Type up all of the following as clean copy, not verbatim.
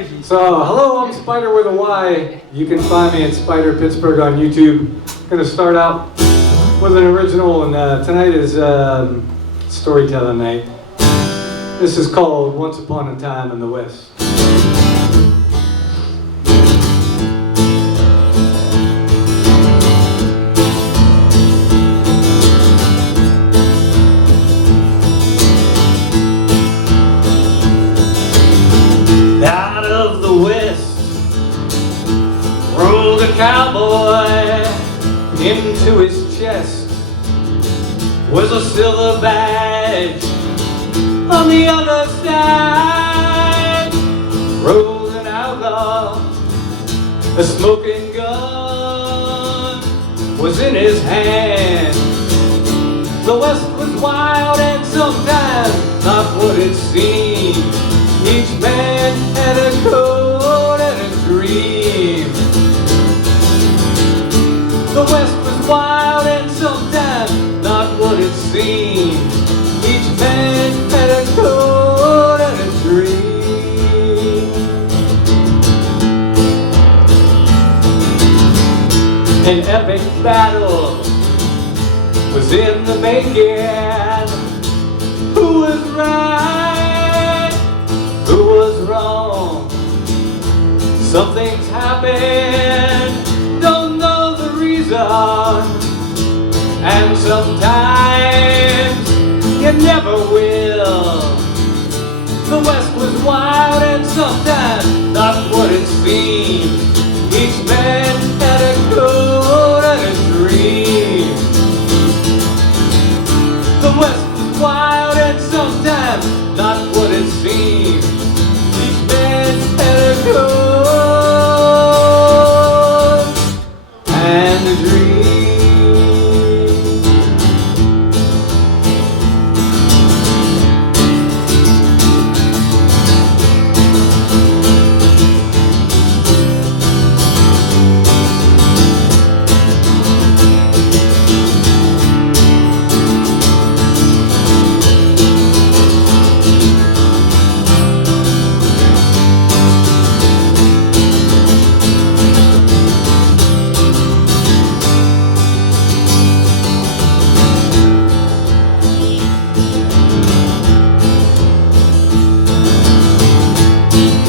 So, hello, I'm Spyder with a Y. You can find me at Spyder Pittsburgh on YouTube. I'm going to start out with an original, and tonight is storytelling night. This is called Once Upon a Time in the West. Out of the west rolled a cowboy. Into his chest was a silver badge. On the other side rode an outlaw. A smoking gun was in his hand. The west was wild and sometimes not what it seemed. Each man had a code and a dream. The west was wild and sometimes not what it seemed. Each man had a code and a dream. An epic battle was in the making. Who was right? Who was wrong? Something's happened, don't know the reason. And sometimes you never will. The west was wild and sometimes not what it seemed. Each man had a code and a dream. The west was wild and sometimes not what it seemed. Each man had a code and a dream.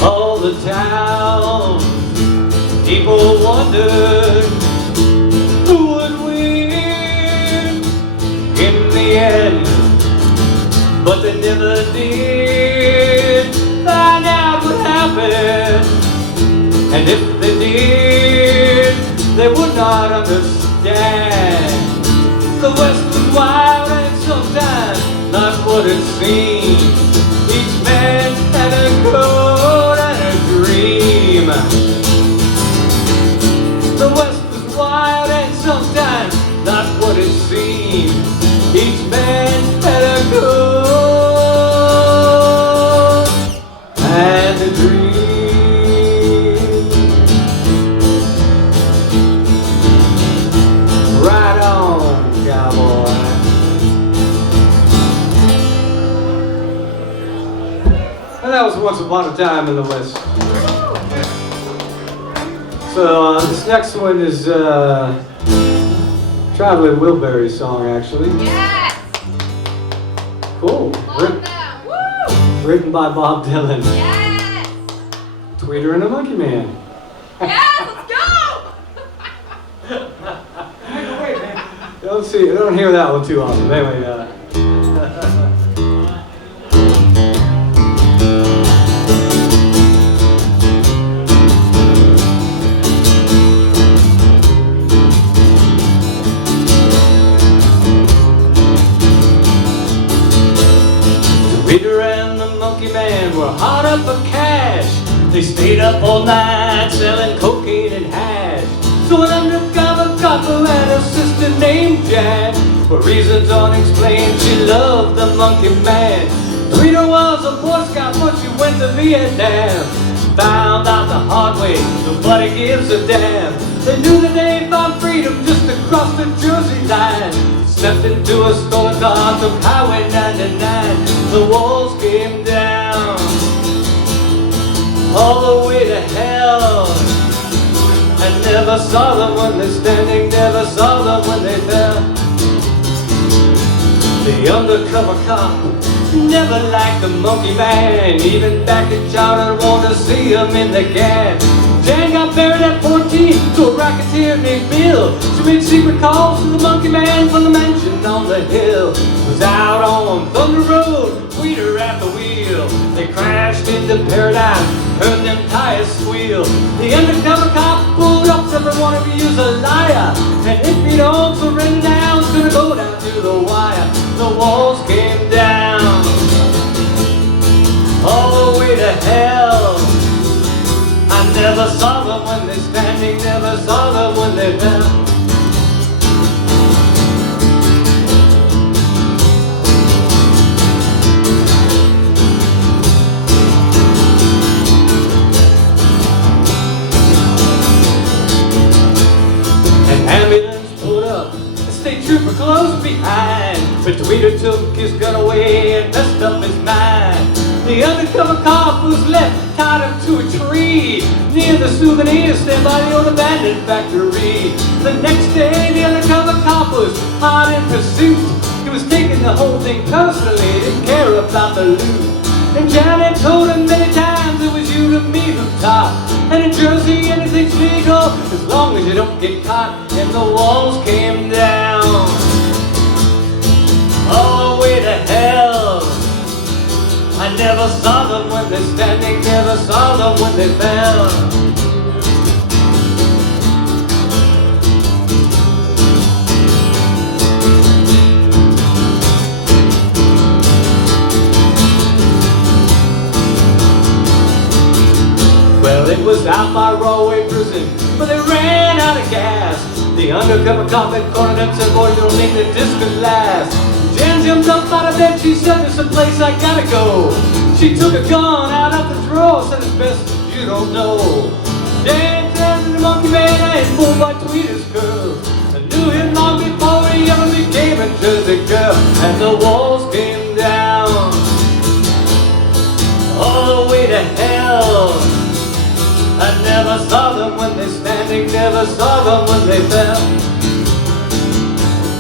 All the town people wondered who would win in the end, but they never did find out what happened. And if they did, they would not understand. The west was wild and sometimes not what it seemed. Each man had a code and a dream. The west was wild and sometimes not what it seemed. Each man had a code and a dream. Right on, cowboy. And that was Once Upon a Time in the West. So this next one is Traveling Wilburys song, actually. Yes! Cool. Love that! Woo! Written by Bob Dylan. Yes! Tweeter and the Monkey Man. Yes! Let's go! I don't hear that one too often. Anyway, Peter and the Monkey Man were hard up for cash. They stayed up all night selling cocaine and hash. So an undercover copper had a sister named Jan. For reasons unexplained, she loved the Monkey Man. Peter was a Boy Scout, but she went to Vietnam. Found out the hard way, nobody gives a damn. They knew that they found freedom just across the Jersey line. Stepped into a stolen car, took Highway 99. The walls came down, all the never saw them when they're standing, never saw them when they fell. The undercover cop never liked the monkey man. Even back at Jordan, wanted to see him in the gas. Jan got married at 14 to a racketeer named Bill. She made secret calls to the monkey man from the mansion on the hill. Was out on Thunder Road, Heeeere at the wheel. They crashed into paradise, heard them tires squeal. The undercover cop pulled up, said everyone of you is a liar. And if you don't surrender now, it's gonna go down to the wire. The walls came down, all the way to hell. I never saw them when they're standing, never saw them when they fell. An ambulance pulled up, a state trooper close behind. But Tweeter took his gun away and messed up his mind. The undercover cop was left tied up to a tree near the souvenir stand by the old abandoned factory. The next day the undercover cop was hot in pursuit. He was taking the whole thing personally, didn't care about the loot. And Janet told him many times it was you to me who top. And in Jersey anything's legal as long as you don't get caught. And the walls came down, all the way to hell. I never saw them when they're standing, never saw them when they fell. Well, it was out by Rollway Prison, but they ran out of gas. The undercover cop had cornered them, said, boy, you don't think that this could last. Jan jumped up out of bed, she said, there's a place I gotta go. She took a gun out of the drawer, said, it's best you don't know. Jan said to the monkey man, I ain't fooled by Tweeter's girl. I knew him long before he ever became a Jersey girl. And the walls came down, all the way to hell. I never saw them when they're standing, never saw them when they fell.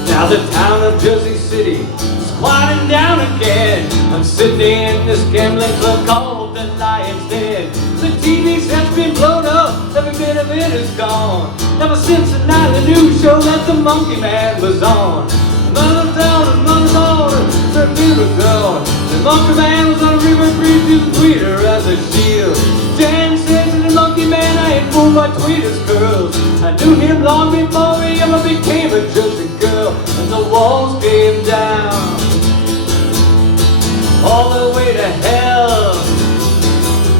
Now the town of Jersey City is quieting down again. I'm sitting in this gambling club called the Lion's Den. The TV set's been blown up, every bit of it is gone. Ever since the night of the news show that the monkey man was on. Mother down and mother daughter, their view was gone. The monkey man was on a river bridge using Heeeere as a shield. Jan said to the monkey man, I ain't fooled by Tweeter's girls. I knew him long before he ever became a Jersey girl. And the walls came down, all the way to hell.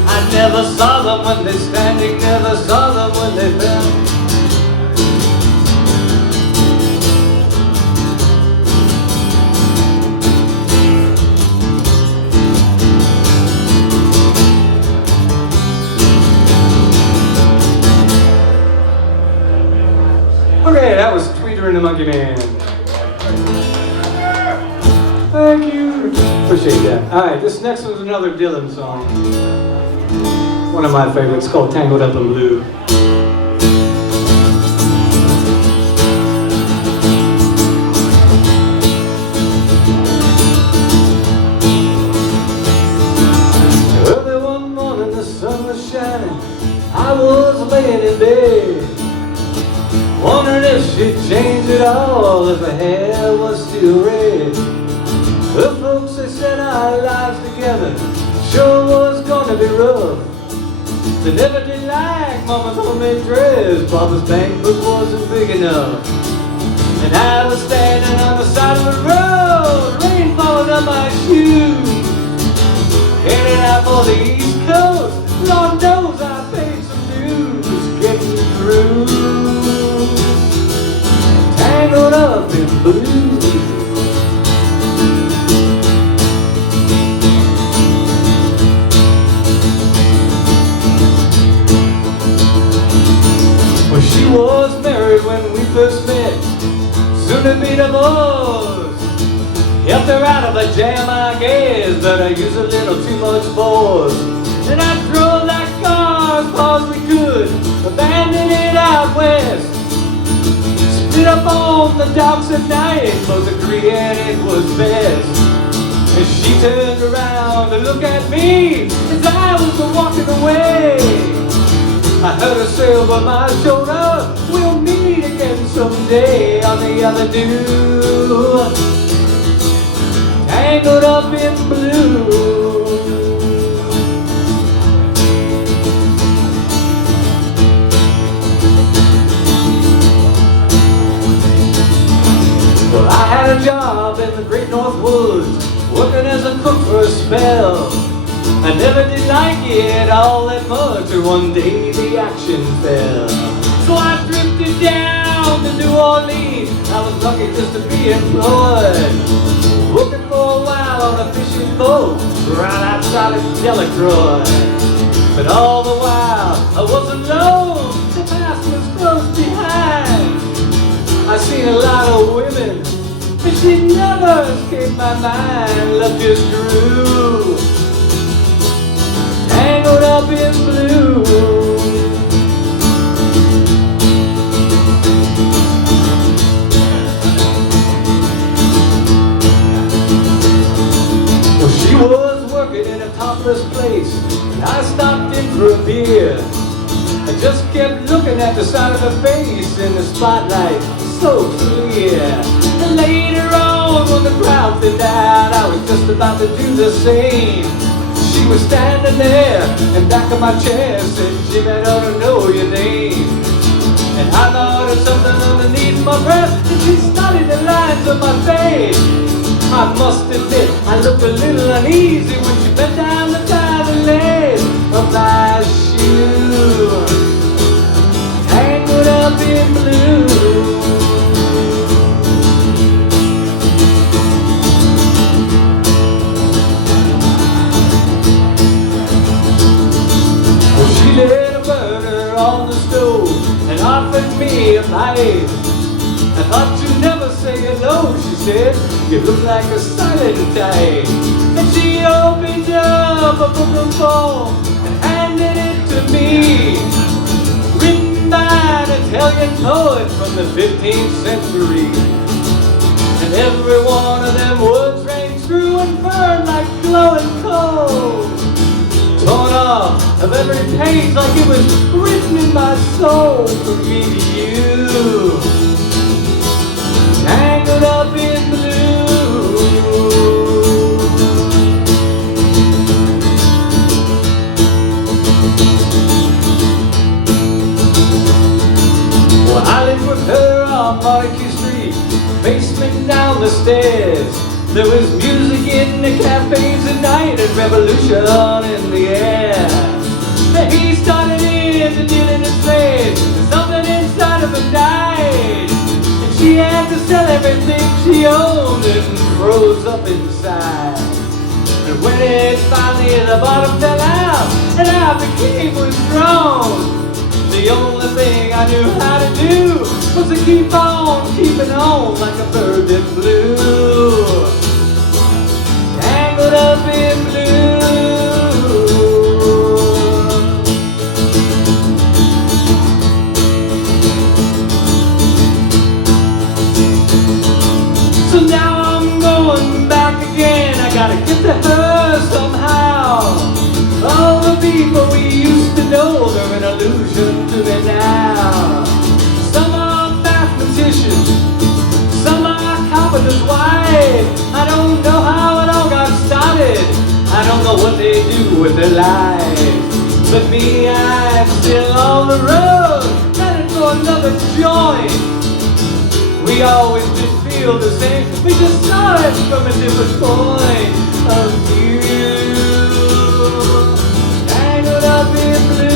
I never saw them when they're standing, never saw them when they fell. Okay, that was Tweeter and the Monkey Man. Thank you. Appreciate that. Alright, this next one's another Dylan song. One of my favorites, called Tangled Up in Blue. Early one morning the sun was shining. I was laying in bed, wondering if she'd change it all, if her hair was still red. The folks, they said our lives together sure was gonna be rough. They never did like Mama's homemade dress, Papa's bank book wasn't big enough. And I was standing on the side of the road, rain falling on my shoes, heading out for the East Coast. Lord knows I paid some dues getting through. Tangled up in blue. Well, she was married when we first met, soon to be divorced. Helped her out of a jam, I guess, but I used a little too much force. And I drove like cars far as we could, abandoned it out west. up on the docks at night, both agreeing it was best. And she turned around to look at me as I was walking away. I heard her say over my shoulder, we'll meet again someday on the avenue, tangled up in blue. Well, I had a job in the Great North Woods, working as a cook for a spell. I never did like it all that much, or one day the action fell. So I drifted down to New Orleans. I was lucky just to be employed, working for a while on a fishing boat right outside of Delacroix. But all the while I was alone, the past was close behind. I seen a lot of women, but she never escaped my mind. Love just grew, tangled up in blue. Well, she was working in a topless place, and I stopped in for a beer. I just kept looking at the side of her face in the spotlight, so clear. And later on, when the crowd thinned out, I was just about to do the same. She was standing there in back of my chair, said, Jim, I ought to know your name. And I thought of something underneath my breath, and she studied the lines of my face. I must admit, I looked a little uneasy when she bent down to tie the lace of my shoe, tangled up in blue. She lit a burner on the stove and offered me a pipe. I thought you'd never say hello, she said, you look like a silent type. And she opened up a book of poems and handed it to me, written by an Italian poet from the 15th century. And every one of them words rang true and burned like glowing coal, torn off of every page like it was written in my soul for me to you, tangled up in blue. Well, I lived with her on Monarchy Street, basement down the stairs. There was music in the cafes at night and revolution in the air. He started in to deal in his trade, something inside of her died. And she had to sell everything she owned and froze up inside. And when it finally the bottom fell out and I became withdrawn, the only thing I knew how to do was to keep on keeping on like a bird that flew, tangled up in blue. So now I'm going back again, I gotta get to her somehow. All the people we used to know, they're an illusion to me now. Some are mathematicians, some are carpenter's wives. I don't know how it all got started, I don't know what they do with their lives. But me, I'm still on the road, headed for another joint. We always did feel the same, we just saw it from a different point of view, tangled up in blue.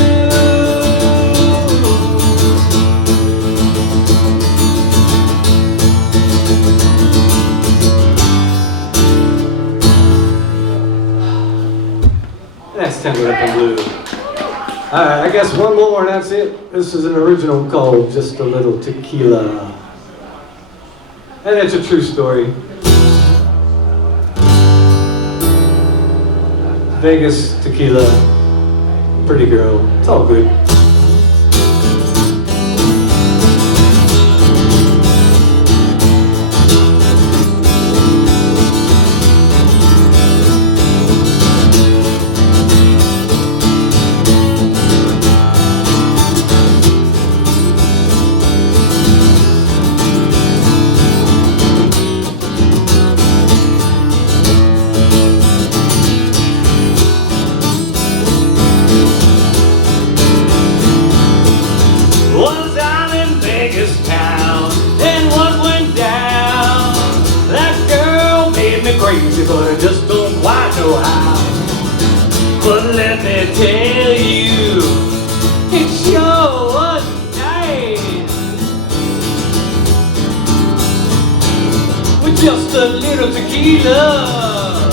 That's tangled up in blue. Alright, I guess one more and that's it. This is an original called Just a Little Tequila. And it's a true story. Vegas tequila, pretty girl, it's all good. me tell you, it sure was nice. With just a little tequila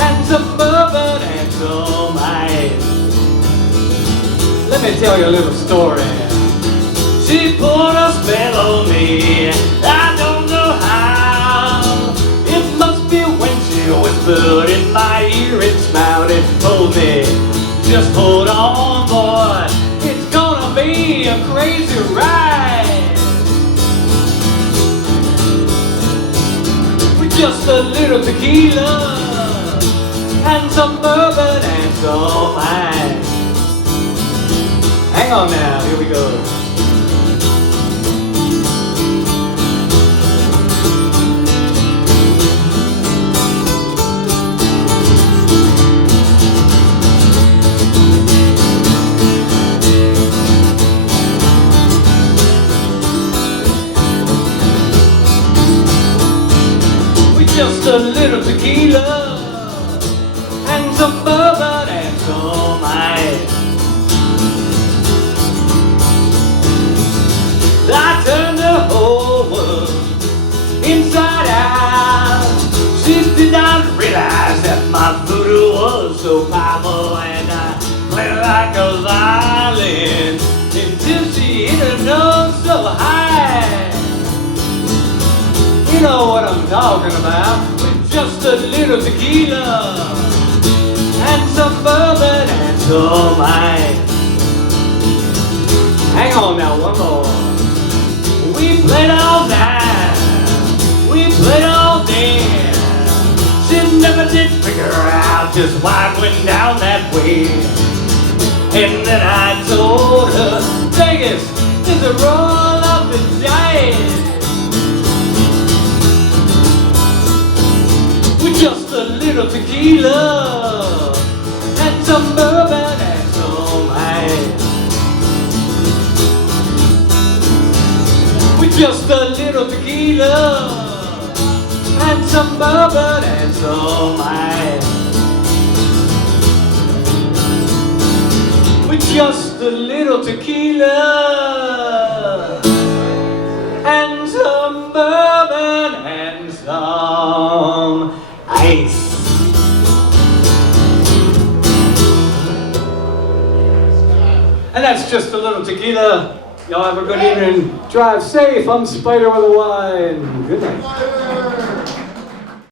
and some bourbon and some ice. Let me tell you a little story. She put a spell on me, I don't know how. It must be when she whispered in my ear and smiled and told me, just hold on, boy, it's gonna be a crazy ride. With just a little tequila and some bourbon and some ice. Hang on now, here we go. Just a little tequila and some bourbon and some ice. I turned the whole world inside out. She did not realize that my voodoo was so powerful, and I played like a violin until she hit a note so high. You know what I'm talking about, with just a little tequila and some bourbon and some ice. Hang on now, one more. We played all night, we played all day. She never did figure out just why it went down that way. And then I told her, Vegas is a roll of the dice. Just a little tequila and some bourbon and some ice. With just a little tequila and some bourbon and some ice. With just a little tequila and some bourbon and some ice. And that's just a little tequila. Y'all have a good evening. Drive safe. I'm Spyder with a Y. And good night.